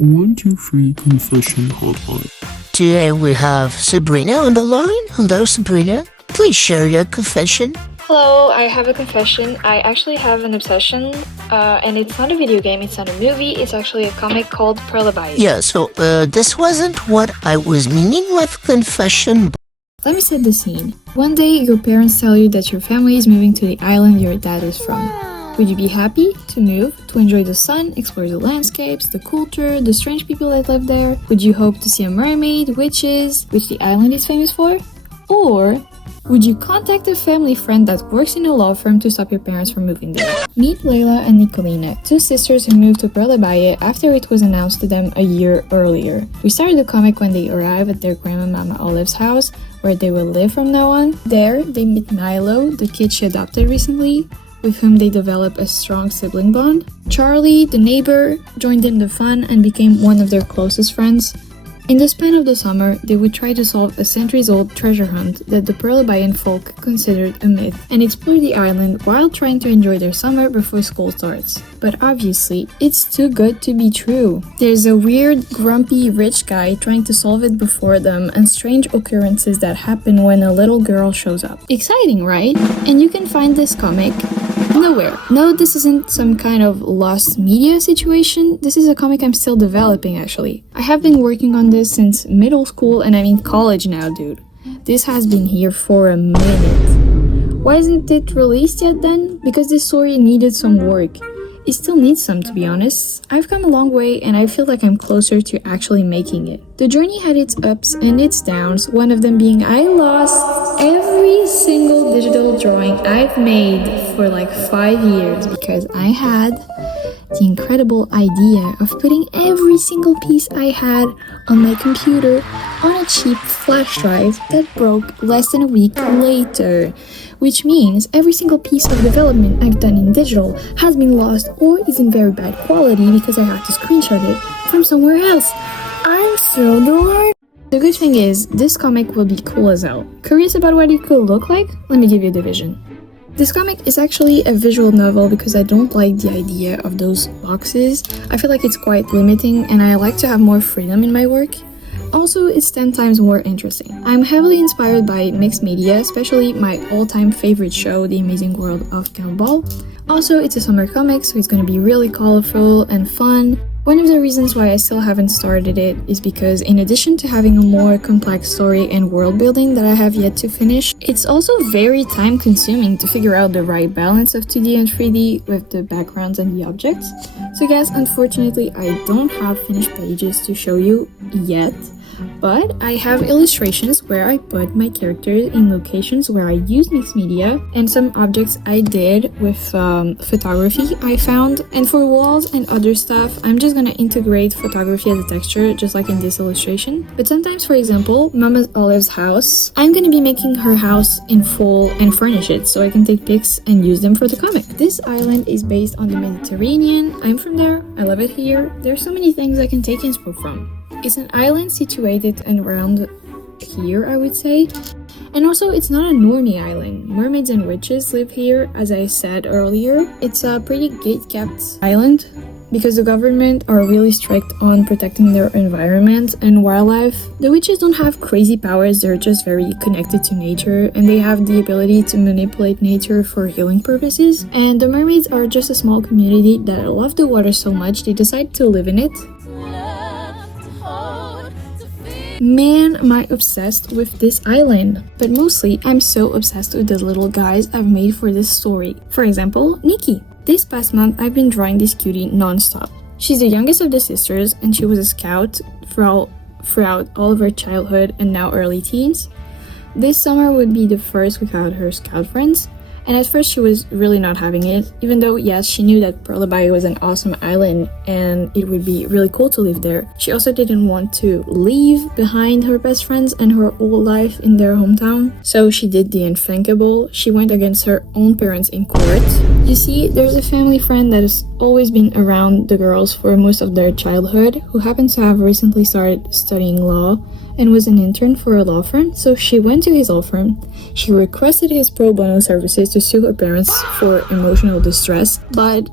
123 Confession Hotline. Today we have Sabrina on the line. Hello, Sabrina. Please share your confession. Hello, I have a confession. I actually have an obsession, and it's not a video game, it's not a movie, it's actually a comic called Perla. Yeah, so this wasn't what I was meaning with confession. Let me set the scene. One day, your parents tell you that your family is moving to the island your dad is from. Would you be happy to move, to enjoy the sun, explore the landscapes, the culture, the strange people that live there? Would you hope to see a mermaid, witches, which the island is famous for? Or would you contact a family friend that works in a law firm to stop your parents from moving there? Meet Layla and Nicolina, two sisters who moved to Perla Baia after it was announced to them a year earlier. We started the comic when they arrive at their grandma Mama Olive's house, where they will live from now on. There, they meet Milo, the kid she adopted recently, with whom they develop a strong sibling bond. Charlie, the neighbor, joined in the fun and became one of their closest friends. In the span of the summer, they would try to solve a centuries-old treasure hunt that the Perlabayan folk considered a myth and explore the island while trying to enjoy their summer before school starts. But obviously, it's too good to be true. There's a weird, grumpy, rich guy trying to solve it before them and strange occurrences that happen when a little girl shows up. Exciting, right? And you can find this comic nowhere. No, this isn't some kind of lost media situation. This is a comic I'm still developing, actually. I have been working on this since middle school, and I'm in college now, dude. This has been here for a minute. Why isn't it released yet then? Because this story needed some work. It still needs some, to be honest. I've come a long way and I feel like I'm closer to actually making it. The journey had its ups and its downs, one of them being I lost every single digital drawing I've made for like 5 years because I had the incredible idea of putting every single piece I had on my computer on a cheap flash drive that broke less than a week later. Which means every single piece of development I've done in digital has been lost or is in very bad quality because I had to screenshot it from somewhere else. I'm so bored. The good thing is, this comic will be cool as hell. Curious about what it could look like? Let me give you the vision. This comic is actually a visual novel because I don't like the idea of those boxes. I feel like it's quite limiting and I like to have more freedom in my work. Also, it's 10 times more interesting. I'm heavily inspired by mixed media, especially my all-time favorite show, The Amazing World of Gumball. Also, it's a summer comic, so it's gonna be really colorful and fun. One of the reasons why I still haven't started it is because in addition to having a more complex story and world building that I have yet to finish, it's also very time consuming to figure out the right balance of 2D and 3D with the backgrounds and the objects. So guys, unfortunately I don't have finished pages to show you yet, but I have illustrations where I put my characters in locations where I use mixed media and some objects I did with photography I found. And for walls and other stuff, I'm just gonna integrate photography as a texture, just like in this illustration. But sometimes, for example, Mama Olive's house, I'm gonna be making her house in full and furnish it so I can take pics and use them for the comic. This island is based on the Mediterranean. I'm from there, I love it here. There's so many things I can take inspo from. It's an island situated around here, I would say. And also, it's not a normie island. Mermaids and witches live here, as I said earlier. It's a pretty gate-kept island because the government are really strict on protecting their environment and wildlife. The witches don't have crazy powers, they're just very connected to nature and they have the ability to manipulate nature for healing purposes. And the mermaids are just a small community that love the water so much they decide to live in it. Man, am I obsessed with this island. But mostly, I'm so obsessed with the little guys I've made for this story. For example, Nikki. This past month, I've been drawing this cutie non-stop. She's the youngest of the sisters, and she was a scout throughout all of her childhood and now early teens. This summer would be the first without her scout friends. And at first she was really not having it, even though yes, she knew that Perla Baia was an awesome island and it would be really cool to live there. She also didn't want to leave behind her best friends and her old life in their hometown. So she did the unthinkable. She went against her own parents in court. You see, there's a family friend that has always been around the girls for most of their childhood, who happens to have recently started studying law and was an intern for a law firm. So she went to his law firm. She requested his pro bono services to sue her parents for emotional distress, but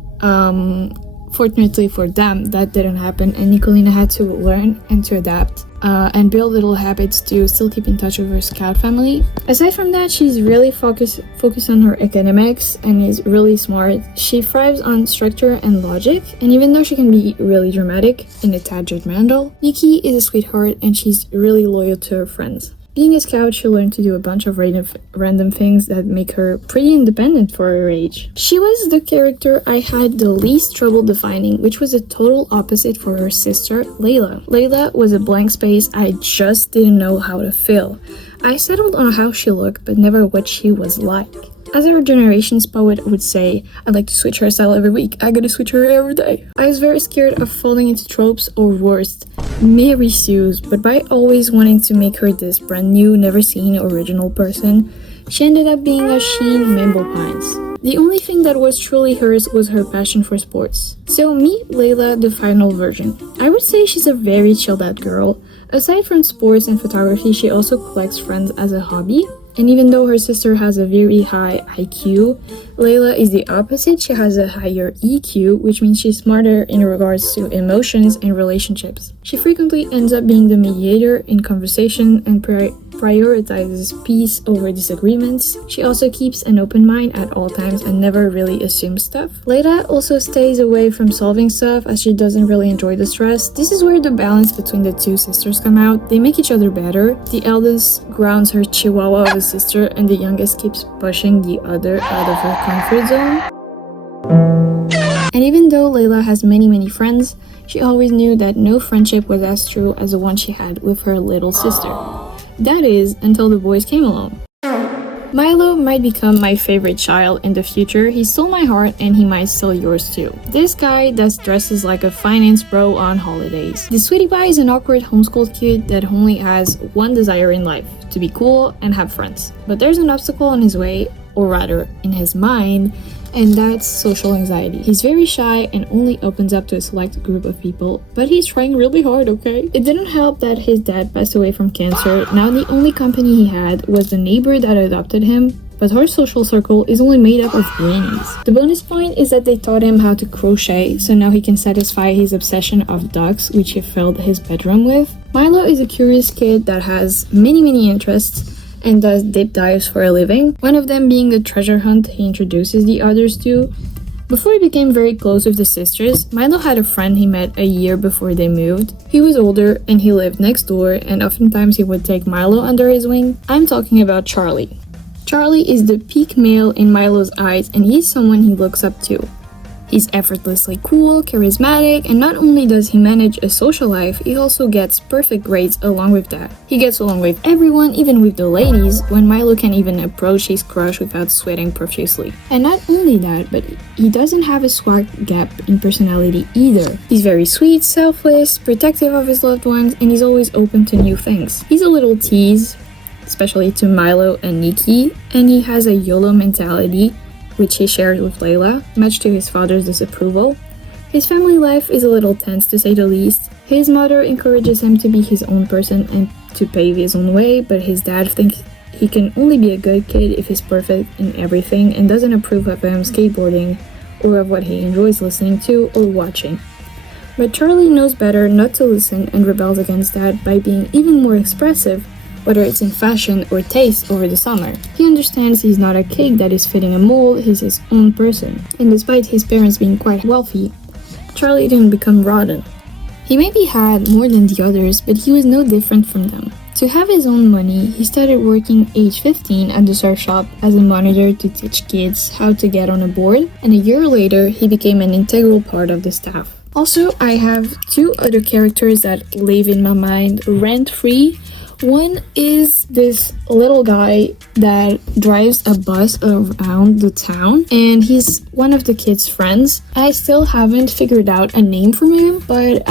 Fortunately for them, that didn't happen, and Nicolina had to learn and to adapt and build little habits to still keep in touch with her scout family. Aside from that, she's really focused on her academics and is really smart. She thrives on structure and logic, and even though she can be really dramatic and a tad judgmental, Nikki is a sweetheart and she's really loyal to her friends. Being a scout, she learned to do a bunch of random things that make her pretty independent for her age. She was the character I had the least trouble defining, which was a total opposite for her sister, Layla. Layla was a blank space I just didn't know how to fill. I settled on how she looked, but never what she was like. As our generation's poet would say, I'd like to switch hairstyle every week. I gotta switch her hair every day. I was very scared of falling into tropes or worse, Mary Sue's, but by always wanting to make her this brand new, never seen original person, she ended up being a Sheen Mimblepines. The only thing that was truly hers was her passion for sports. So meet Layla, the final version. I would say she's a very chilled out girl. Aside from sports and photography, she also collects friends as a hobby. And even though her sister has a very high IQ, Layla is the opposite. She has a higher EQ, which means she's smarter in regards to emotions and relationships. She frequently ends up being the mediator in conversation and prioritizes peace over disagreements. She also keeps an open mind at all times and never really assumes stuff. Layla also stays away from solving stuff as she doesn't really enjoy the stress. This is where the balance between the two sisters come out. They make each other better. The eldest grounds her chihuahua of a sister and the youngest keeps pushing the other out of her comfort zone. And even though Layla has many friends, she always knew that no friendship was as true as the one she had with her little sister. That is, until the boys came along. Milo might become my favorite child in the future. He stole my heart and he might steal yours too. This guy that dresses like a finance bro on holidays. The sweetie pie is an awkward homeschooled kid that only has one desire in life, to be cool and have friends. But there's an obstacle on his way, or rather, in his mind, and that's social anxiety. He's very shy and only opens up to a select group of people, but he's trying really hard, okay? It didn't help that his dad passed away from cancer. Now the only company he had was the neighbor that adopted him, but her social circle is only made up of grannies. The bonus point is that they taught him how to crochet, so now he can satisfy his obsession of ducks, which he filled his bedroom with. Milo is a curious kid that has many interests and does deep dives for a living, one of them being the treasure hunt he introduces the others to. Before he became very close with the sisters, Milo had a friend he met a year before they moved. He was older and he lived next door, and oftentimes he would take Milo under his wing. I'm talking about Charlie. Charlie is the peak male in Milo's eyes, and he's someone he looks up to. He's effortlessly cool, charismatic, and not only does he manage a social life, he also gets perfect grades along with that. He gets along with everyone, even with the ladies, when Milo can even approach his crush without sweating profusely. And not only that, but he doesn't have a swag gap in personality either. He's very sweet, selfless, protective of his loved ones, and he's always open to new things. He's a little tease, especially to Milo and Nikki, and he has a YOLO mentality, which he shared with Layla, much to his father's disapproval. His family life is a little tense to say the least. His mother encourages him to be his own person and to pave his own way, but his dad thinks he can only be a good kid if he's perfect in everything and doesn't approve of him skateboarding or of what he enjoys listening to or watching. But Charlie knows better not to listen and rebels against that by being even more expressive, whether it's in fashion or taste over the summer. He understands he's not a cake that is fitting a mold, he's his own person. And despite his parents being quite wealthy, Charlie didn't become rotten. He maybe had more than the others, but he was no different from them. To have his own money, he started working age 15 at the surf shop as a monitor to teach kids how to get on a board, and a year later, he became an integral part of the staff. Also, I have two other characters that live in my mind rent-free. One is this little guy that drives a bus around the town, and he's one of the kids' friends. I still haven't figured out a name for him, but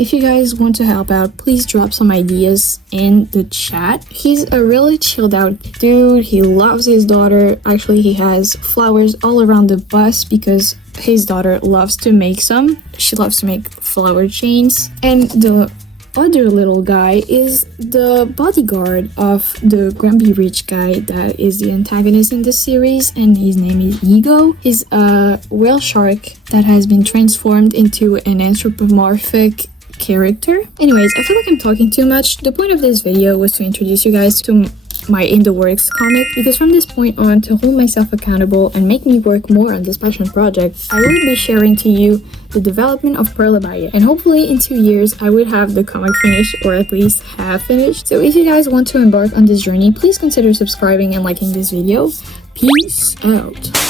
if you guys want to help out, please drop some ideas in the chat. He's a really chilled out dude. He loves his daughter. Actually, he has flowers all around the bus because his daughter loves to make some. She loves to make flower chains, and the other little guy is the bodyguard of the grumpy rich guy that is the antagonist in the series, and his name is Ego. He's a whale shark that has been transformed into an anthropomorphic character. Anyways, I feel like I'm talking too much. The point of this video was to introduce you guys to my In the Works comic, because from this point on, to hold myself accountable and make me work more on this passion project, I will be sharing to you the development of Perla Baia, and hopefully in 2 years I would have the comic finished, or at least half finished. So if you guys want to embark on this journey, please consider subscribing and liking this video. Peace out.